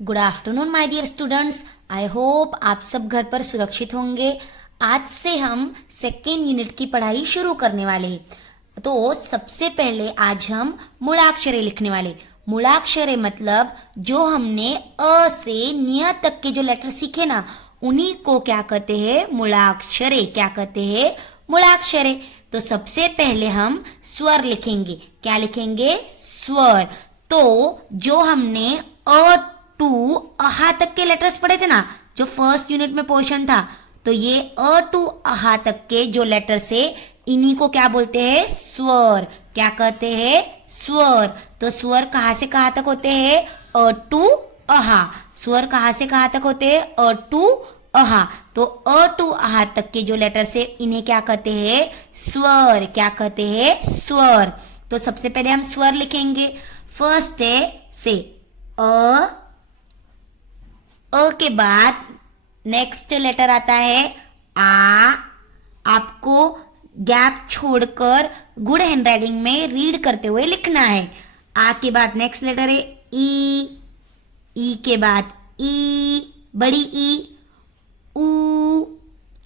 Good afternoon my dear students. I hope आप सब घर पर सुरक्षित होंगे। आज से हम सेकेंड यूनिट की पढ़ाई शुरू करने वाले हैं। तो सबसे पहले आज हम मूलाक्षरे लिखने वाले। मूलाक्षरे मतलब जो हमने अ से न्य तक के जो लेटर सीखे ना, उन्हीं को क्या कहते हैं? मूलाक्षरे। क्या कहते हैं? मूलाक्षरे। तो सबसे पहले हम स्वर लिखेंगे। क्या लिखेंगे? स्वर। तो जो हमने अ टू अहा तक के लेटर्स पढ़े थे ना, जो फर्स्ट यूनिट में पोर्शन था, तो ये अ टू अहा तक के जो लेटर्स है, इन्हीं को क्या बोलते हैं? स्वर। क्या कहते हैं? स्वर। तो स्वर कहाँ से कहाँ तक होते हैं? अ टू अहा। स्वर कहाँ से कहाँ तक होते हैं? अ टू अहा। तो अ टू अहा तक के जो लेटर्स है, इन्हें क्या कहते हैं? स्वर। क्या कहते हैं? स्वर। तो सबसे पहले हम स्वर लिखेंगे। फर्स्ट है से अ के बाद नेक्स्ट लेटर आता है आ। आपको गैप छोड़कर गुड हैंडराइटिंग में रीड करते हुए लिखना है। आ के बाद नेक्स्ट लेटर है ई। ई के बाद ई, बड़ी ई। ऊ,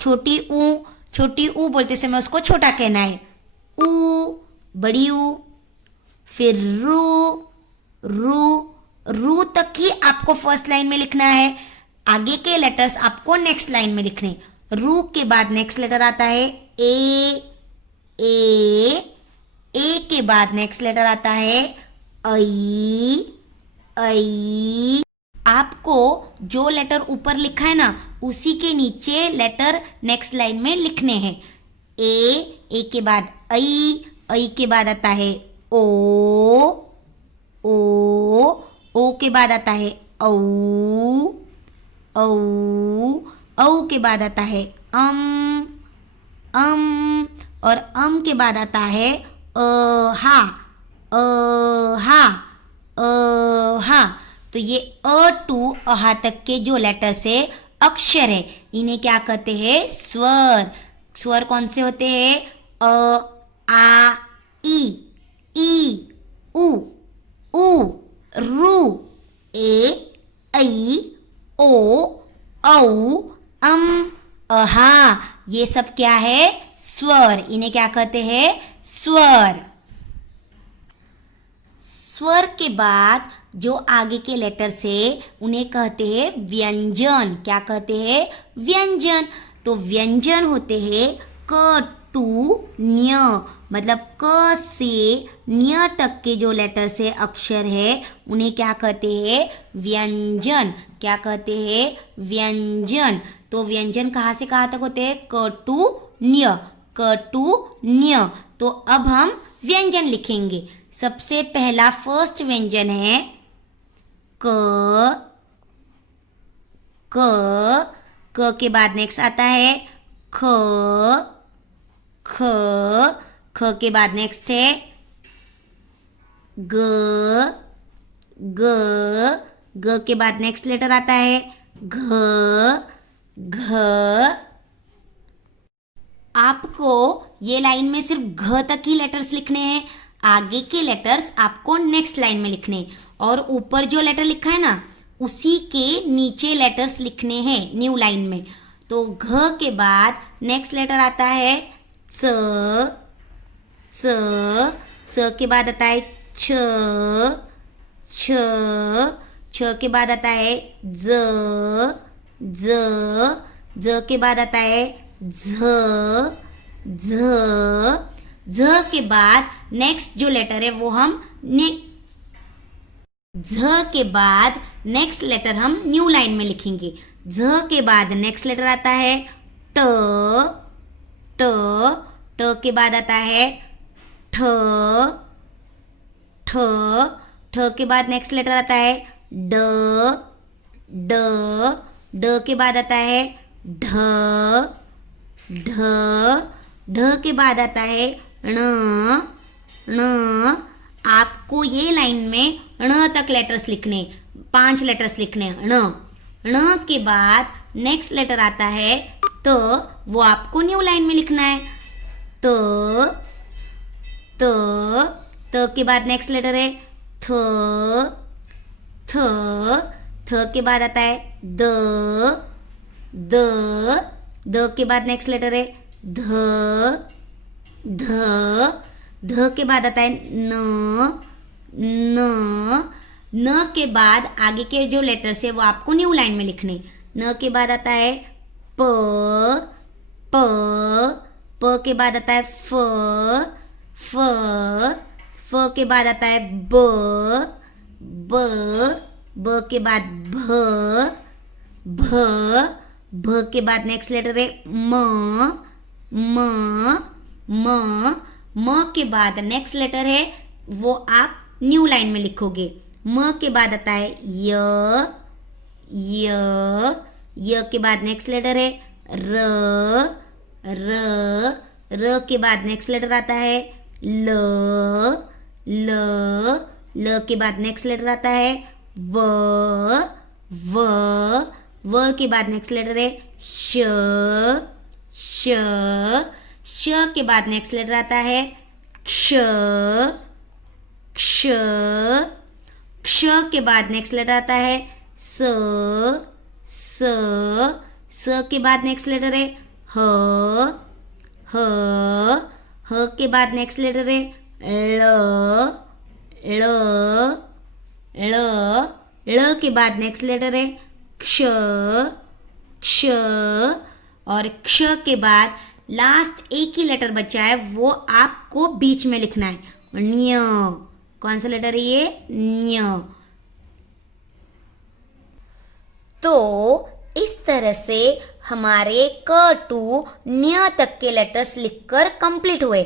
छोटी ऊ। छोटी ऊ बोलते समय उसको छोटा कहना है। ऊ, बड़ी ऊ। फिर रू। रू, रू तक ही आपको फर्स्ट लाइन में लिखना है। आगे के लेटर्स आपको नेक्स्ट लाइन में लिखने। रू के बाद नेक्स्ट लेटर आता है ए। ए के बाद नेक्स्ट लेटर आता है ऐ। ऐ। आपको जो लेटर ऊपर लिखा है ना, उसी के नीचे लेटर नेक्स्ट लाइन में लिखने हैं। ए के बाद ऐ के बाद आता है ओ। ओ के बाद आता है औ। औ के बाद आता है और के बाद आता है हा। हा। तो ये अ टू अहा तक के जो लेटर्स है, अक्षर है, इन्हें क्या कहते हैं? स्वर। स्वर कौन से होते हैं? अ, आ, ई, उ, रू, ए, ऐ, ओ, औ, अहा। ये सब क्या है? स्वर। इन्हें क्या कहते हैं? स्वर। स्वर के बाद जो आगे के लेटर्स है, उन्हें कहते हैं व्यंजन। क्या कहते हैं? व्यंजन। तो व्यंजन होते हैं क टू न्य, मतलब क से न्य तक के जो लेटर्स है, अक्षर है, उन्हें क्या कहते हैं? व्यंजन। क्या कहते हैं? व्यंजन। तो व्यंजन कहाँ से कहाँ तक होते हैं? क टू न्य। क टू न्य। तो अब हम व्यंजन लिखेंगे। सबसे पहला फर्स्ट व्यंजन है क। क के बाद नेक्स्ट आता है ख। ख के बाद नेक्स्ट है ग। ग के बाद नेक्स्ट लेटर आता है घ। आपको ये लाइन में सिर्फ घ तक ही लेटर्स लिखने हैं। आगे के लेटर्स आपको नेक्स्ट लाइन में लिखने हैं। और ऊपर जो लेटर लिखा है ना, उसी के नीचे लेटर्स लिखने हैं न्यू लाइन में। तो घ के बाद नेक्स्ट लेटर आता है च। के बाद आता है छ। छ के बाद आता है ज। के बाद आता है झ। झ के बाद नेक्स्ट जो लेटर है वो हम झ के बाद नेक्स्ट लेटर हम न्यू लाइन में लिखेंगे। झ के बाद नेक्स्ट लेटर आता है ट। के बाद आता है ठ। के बाद नेक्स्ट लेटर आता है ड। के बाद आता है ढ। के बाद आता है ण। आपको ये लाइन में ण तक लेटर्स लिखने, 5 लेटर्स लिखने। ण के बाद नेक्स्ट लेटर आता है त। वो आपको न्यू लाइन में लिखना है। त के बाद नेक्स्ट लेटर है थ। थ के बाद आता है द, द, द के बाद नेक्स्ट लेटर है ध, ध, ध के बाद आता है न, न, न के बाद आगे के जो लेटर्स है वो आपको न्यू लाइन में लिखने। न के बाद आता है प, प, प के बाद आता है फ, फ, फ के बाद आता है ब, ब, ब के बाद भ, भ, भ के बाद नेक्स्ट लेटर है म, म, म, म के बाद नेक्स्ट लेटर है वो आप न्यू लाइन में लिखोगे। म के बाद आता है य, य के बाद नेक्स्ट लेटर है र, र, र के बाद नेक्स्ट लेटर आता है ल, ल, ल के बाद नेक्स्ट लेटर आता है व, व, व के बाद नेक्स्ट लेटर है श, श, श के बाद नेक्स्ट लेटर आता है क्ष, क्ष, क्ष के बाद नेक्स्ट लेटर आता है स, स, स के बाद नेक्स्ट लेटर है ह, ह, ह के बाद नेक्स्ट लेटर है ळ, ळ, ळ, ळ के बाद नेक्स्ट लेटर है क्ष, क्ष, और क्ष के बाद लास्ट एक ही लेटर बचा है वो आपको बीच में लिखना है न्य। कौन सा लेटर है ये? न्य। तो इस तरह से हमारे क टू न्य तक के लेटर्स लिखकर कंप्लीट हुए।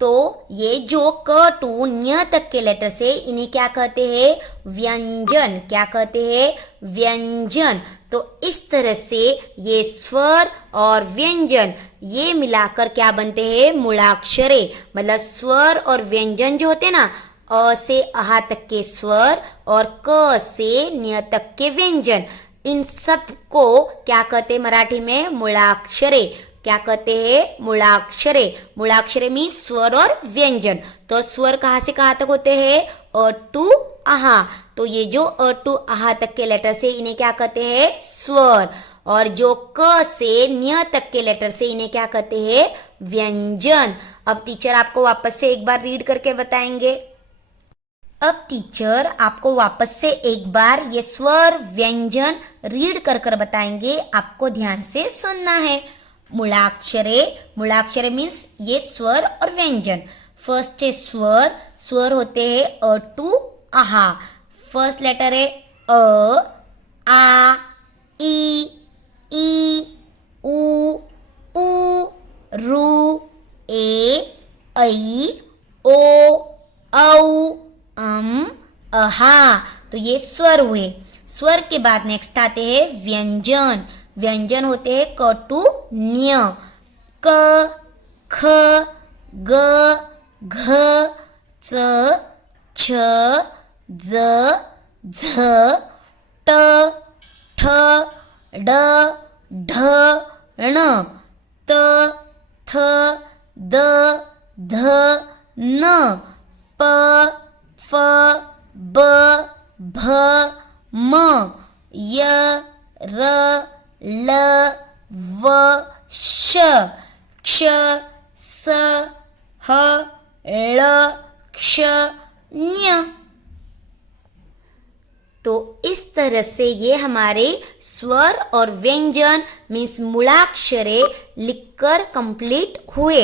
तो ये जो क टू न्य तक के लेटर्स है इन्हें क्या कहते हैं? व्यंजन। क्या कहते हैं? व्यंजन। तो इस तरह से ये स्वर और व्यंजन ये मिलाकर क्या बनते हैं? मूलाक्षरे। मतलब स्वर और व्यंजन जो होते हैं ना, अ से अहा तक के स्वर और क से न्य तक के व्यंजन, इन सब को क्या कहते हैं मराठी में? मूलाक्षरे। क्या कहते हैं? मूलाक्षरे। मूलाक्षरे मीन्स स्वर और व्यंजन। तो स्वर कहाँ से कहाँ तक होते हैं? अ टू अहा। तो ये जो अ टू अहा तक के लेटर से इन्हें क्या कहते हैं? स्वर। और जो क से न्य तक के लेटर से इन्हें क्या कहते हैं? व्यंजन। अब टीचर आपको वापस से एक बार रीड करके बताएंगे। अब टीचर आपको वापस से एक बार ये स्वर व्यंजन रीड कर कर बताएंगे। आपको ध्यान से सुनना है। मूलाक्षरे। मूलाक्षरे मीन्स ये स्वर और व्यंजन। फर्स्ट है स्वर। स्वर होते हैं अ टू आहा। फर्स्ट लेटर है अ, आ, ई, उ, रू, ए, ऐ, ओ, औ, अहा। तो ये स्वर हुए। स्वर के बाद नेक्स्ट आते हैं व्यंजन। व्यंजन होते हैं क टू न्य। क, ख, ग, घ, च, छ, ज, झ, ट, ठ, ड, ढ, ण, त, थ, द, ध, न, प, फ, ब, भ, म, य, र, ल, व, श, क्ष, स, ह, ळ, क्ष, ञ। तो इस तरह से ये हमारे स्वर और व्यंजन मीन्स मूलाक्षरे लिखकर कंप्लीट हुए।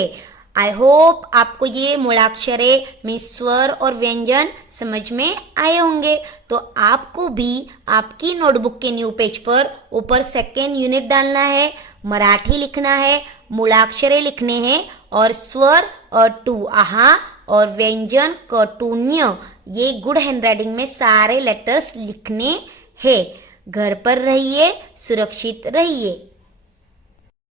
आई होप आपको ये मूलाक्षरे मीन्स स्वर और व्यंजन समझ में आए होंगे। तो आपको भी आपकी नोटबुक के न्यू पेज पर ऊपर सेकेंड यूनिट डालना है, मराठी लिखना है, मूलाक्षरे लिखने हैं और स्वर और टू आहा और व्यंजन क टू न्य, ये गुड हैंडराइटिंग में सारे लेटर्स लिखने हैं। घर पर रहिए, सुरक्षित रहिए।